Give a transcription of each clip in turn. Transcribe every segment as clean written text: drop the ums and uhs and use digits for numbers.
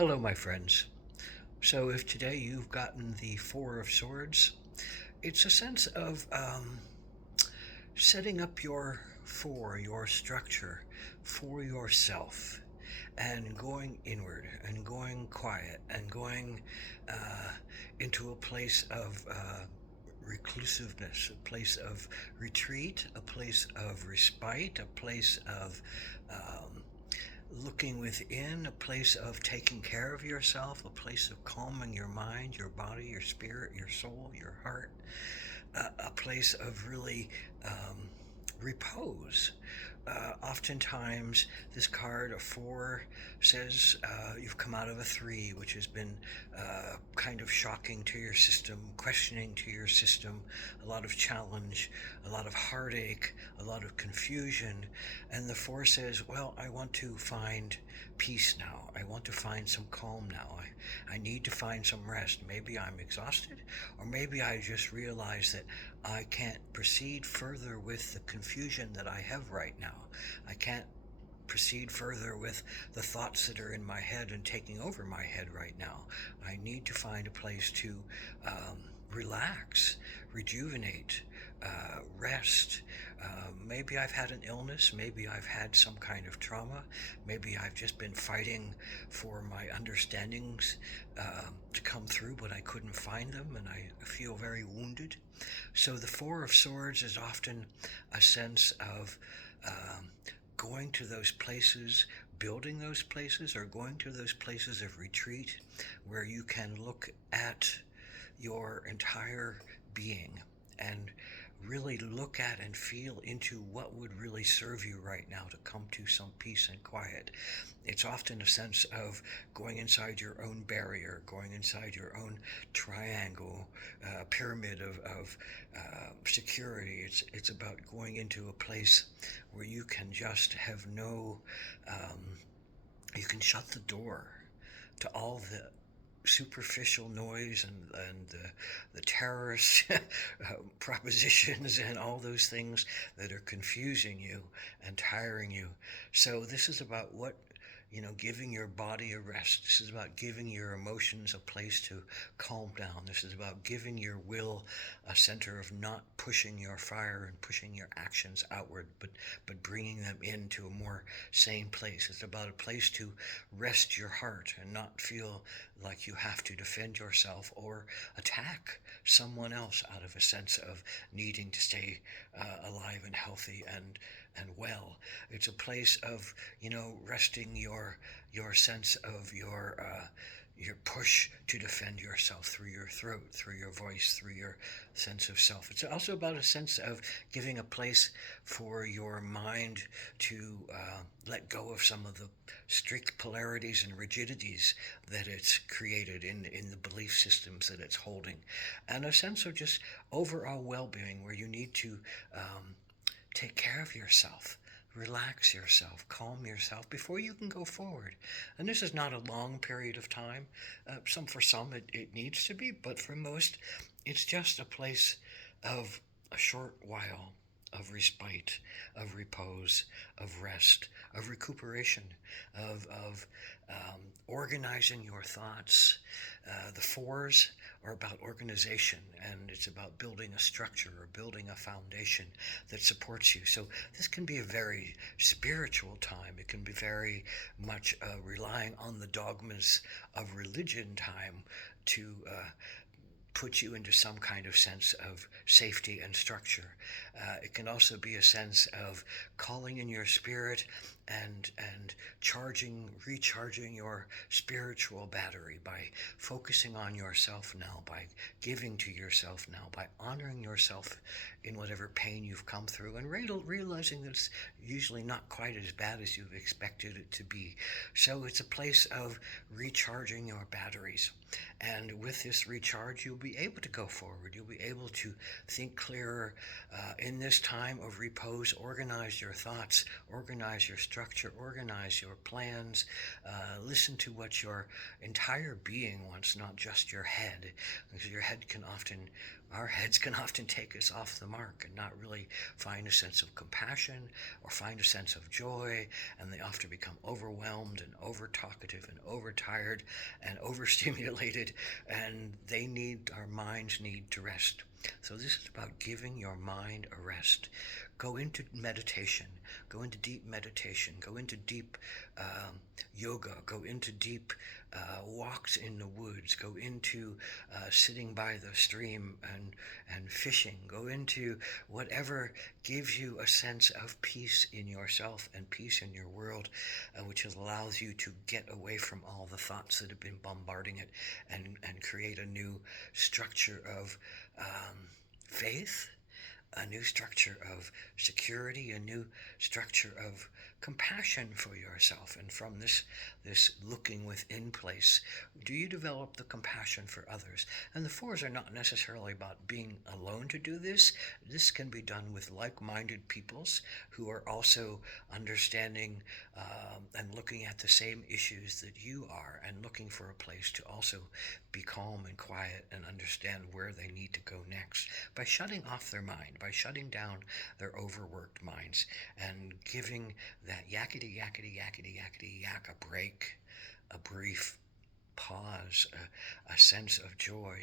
Hello, my friends. So, if today you've gotten the Four of Swords, it's a sense of setting up your structure for yourself and going inward and going quiet and going uh, into a place of reclusiveness, a place of retreat, a place of respite, a place of um, looking within, a place of taking care of yourself, a place of calming your mind, your body, your spirit, your soul, your heart, a place of really um, repose. Oftentimes, this card, a four, says you've come out of a three, which has been kind of shocking to your system, questioning to your system, a lot of challenge, a lot of heartache, a lot of confusion. And the four says, well, I want to find peace now. I want to find some calm now. I need to find some rest. Maybe I'm exhausted, or maybe I just realize that I can't proceed further with the confusion that I have right now. I can't proceed further with the thoughts that are in my head and taking over my head right now. I need to find a place to relax, rejuvenate, rest. Maybe I've had an illness. Maybe I've had some kind of trauma. Maybe I've just been fighting for my understandings to come through, but I couldn't find them, and I feel very wounded. So the Four of Swords is often a sense of um, going to those places, building those places, or going to those places of retreat where you can look at your entire being and really look at and feel into what would really serve you right now to come to some peace and quiet. It's often a sense of going inside your own barrier, going inside your own triangle, pyramid of security. It's about going into a place where you can just have um, you can shut the door to all the superficial noise and the terrorist propositions and all those things that are confusing you and tiring you. So this is about giving your body a rest. This is about giving your emotions a place to calm down. This is about giving your will a center of not pushing your fire and pushing your actions outward, but bringing them into a more sane place. It's about a place to rest your heart and not feel like you have to defend yourself or attack someone else out of a sense of needing to stay alive and healthy and well. It's a place of resting your sense of your push to defend yourself through your throat, through your voice, through your sense of self. It's also about a sense of giving a place for your mind to let go of some of the strict polarities and rigidities that it's created in the belief systems that it's holding, and a sense of just overall well-being where you need to take care of yourself, relax yourself, calm yourself before you can go forward. And this is not a long period of time. For some it needs to be, but for most it's just a place of a short while of respite, of repose, of rest, of recuperation, of organizing your thoughts. The fours are about organization, and it's about building a structure or building a foundation that supports you. So this can be a very spiritual time. It can be very much relying on the dogmas of religion time to put you into some kind of sense of safety and structure. It can also be a sense of calling in your spirit and recharging your spiritual battery by focusing on yourself now, by giving to yourself now, by honoring yourself in whatever pain you've come through, and realizing that it's usually not quite as bad as you've expected it to be. So it's a place of recharging your batteries. And with this recharge, you'll be able to go forward. You'll be able to think clearer in this time of repose. Organize your thoughts, organize your structure, organize your plans. Listen to what your entire being wants, not just your head, because your head can often our heads can often take us off the mark and not really find a sense of compassion or find a sense of joy, and they often become overwhelmed and over talkative and overtired and overstimulated, and our minds need to rest. So this is about giving your mind a rest. Go into meditation, go into deep meditation, go into deep yoga, go into deep walks in the woods, go into sitting by the stream and fishing, go into whatever gives you a sense of peace in yourself and peace in your world, which allows you to get away from all the thoughts that have been bombarding it, and create a new structure of faith, a new structure of security, a new structure of compassion for yourself. And from this looking within place, do you develop the compassion for others? And the fours are not necessarily about being alone to do this. This can be done with like-minded peoples who are also understanding and looking at the same issues that you are, and looking for a place to also be calm and quiet and understand where they need to go next, by shutting off their mind, by shutting down their overworked minds, and giving that yakety yakety yakety yakety yak a break, a brief pause, a sense of joy.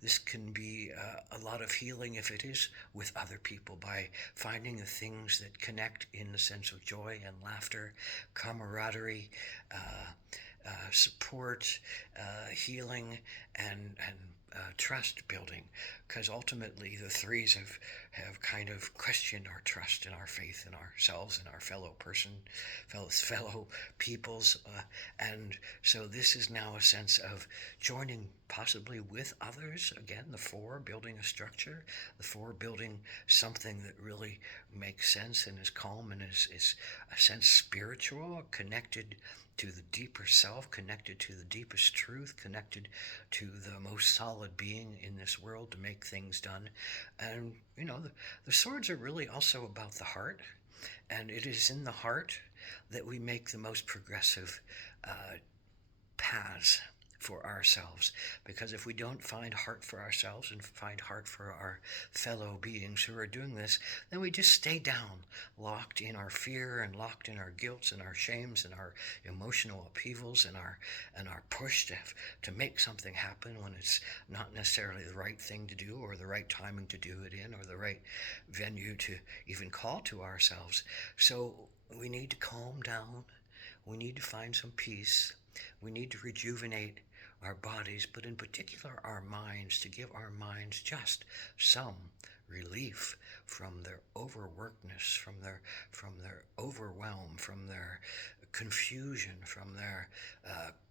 This can be a lot of healing if it is with other people, by finding the things that connect in the sense of joy and laughter, camaraderie, support, healing, and trust building, because ultimately the threes have kind of questioned our trust and our faith in ourselves and our fellow peoples, and so this is now a sense of joining possibly with others. Again, the four building a structure, the four building something that really makes sense and is calm and is a sense spiritual, connected to the deeper self, connected to the deepest truth, connected to the most solid being in this world to make things done. And the swords are really also about the heart, and it is in the heart that we make the most progressive paths for ourselves. Because if we don't find heart for ourselves and find heart for our fellow beings who are doing this, then we just stay down, locked in our fear and locked in our guilts and our shames and our emotional upheavals and our push to make something happen when it's not necessarily the right thing to do, or the right timing to do it in, or the right venue to even call to ourselves. So we need to calm down. We need to find some peace. We need to rejuvenate our bodies, but in particular our minds, to give our minds just some relief from their overworkedness, from their overwhelm, from their confusion, from their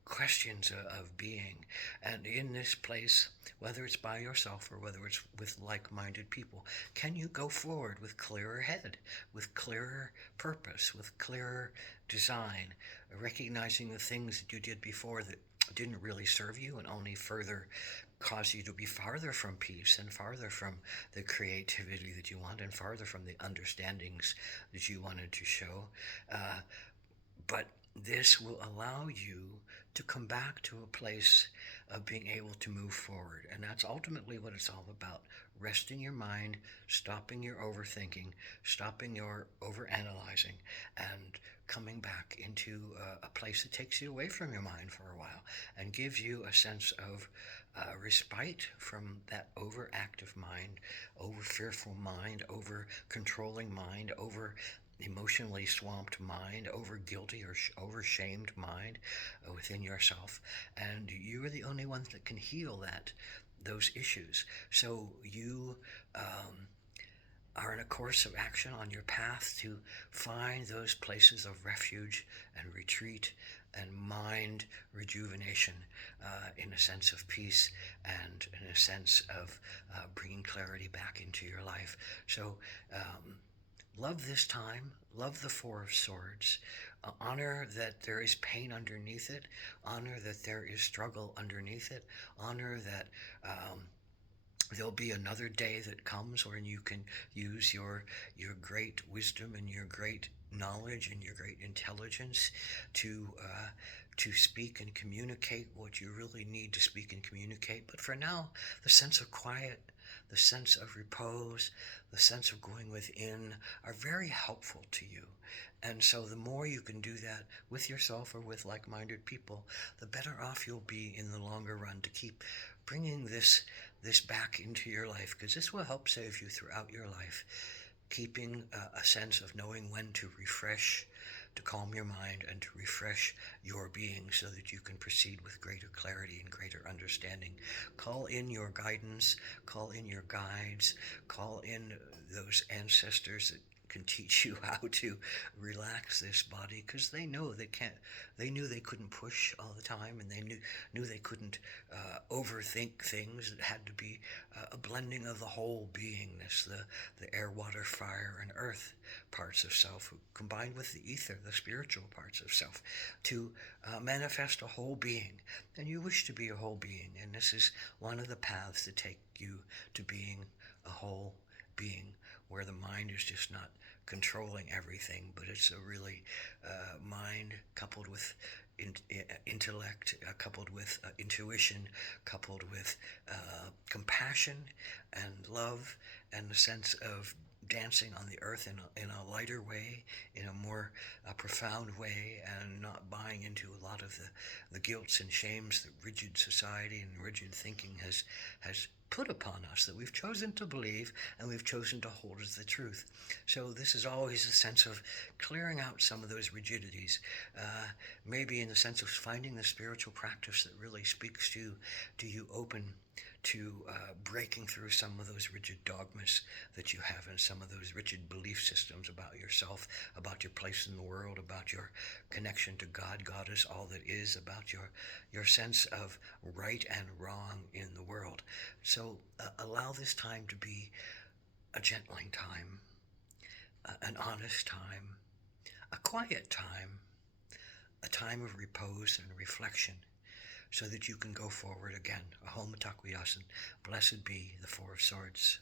questions of being. And in this place, whether it's by yourself or whether it's with like-minded people, can you go forward with clearer head, with clearer purpose, with clearer design, recognizing the things that you did before that didn't really serve you and only further cause you to be farther from peace and farther from the creativity that you want and farther from the understandings that you wanted to show. But this will allow you to come back to a place of being able to move forward. And that's ultimately what it's all about. Resting your mind, stopping your overthinking, stopping your overanalyzing, and coming back into a place that takes you away from your mind for a while and gives you a sense of respite from that overactive mind, over fearful mind, over controlling mind, over emotionally swamped mind, over guilty or over shamed mind within yourself. And you are the only ones that can heal those issues. So you are in a course of action on your path to find those places of refuge and retreat and mind rejuvenation, in a sense of peace and in a sense of bringing clarity back into your life. So love this time, love the Four of Swords, honor that there is pain underneath it, honor that there is struggle underneath it, honor that there'll be another day that comes when you can use your great wisdom and your great knowledge and your great intelligence to to speak and communicate what you really need to speak and communicate. But for now, the sense of quiet, the sense of repose, the sense of going within are very helpful to you. And so the more you can do that with yourself or with like-minded people, the better off you'll be in the longer run to keep bringing this back into your life, because this will help save you throughout your life. Keeping a sense of knowing when to refresh, to calm your mind, and to refresh your being so that you can proceed with greater clarity and greater understanding. Call in your guidance, call in your guides, call in those ancestors that can teach you how to relax this body, because they knew they couldn't push all the time, and they knew they couldn't overthink things. It had to be a blending of the whole beingness, the air, water, fire, and earth parts of self, combined with the ether, the spiritual parts of self, to manifest a whole being. And you wish to be a whole being, and this is one of the paths that take you to being a whole being, where the mind is just not controlling everything, but it's a really mind coupled with intellect, coupled with intuition, coupled with compassion and love, and the sense of dancing on the earth in a lighter way, in a more profound way, and not buying into a lot of the guilts and shames that rigid society and rigid thinking has put upon us, that we've chosen to believe and we've chosen to hold as the truth. So this is always a sense of clearing out some of those rigidities, maybe in the sense of finding the spiritual practice that really speaks to you open to breaking through some of those rigid dogmas that you have, and some of those rigid belief systems about yourself, about your place in the world, about your connection to God. God is all that is, about your sense of right and wrong in the world. So allow this time to be a gentling time, an honest time, a quiet time, a time of repose and reflection, so that you can go forward again. Ahom Takuyasin. Blessed be the Four of Swords.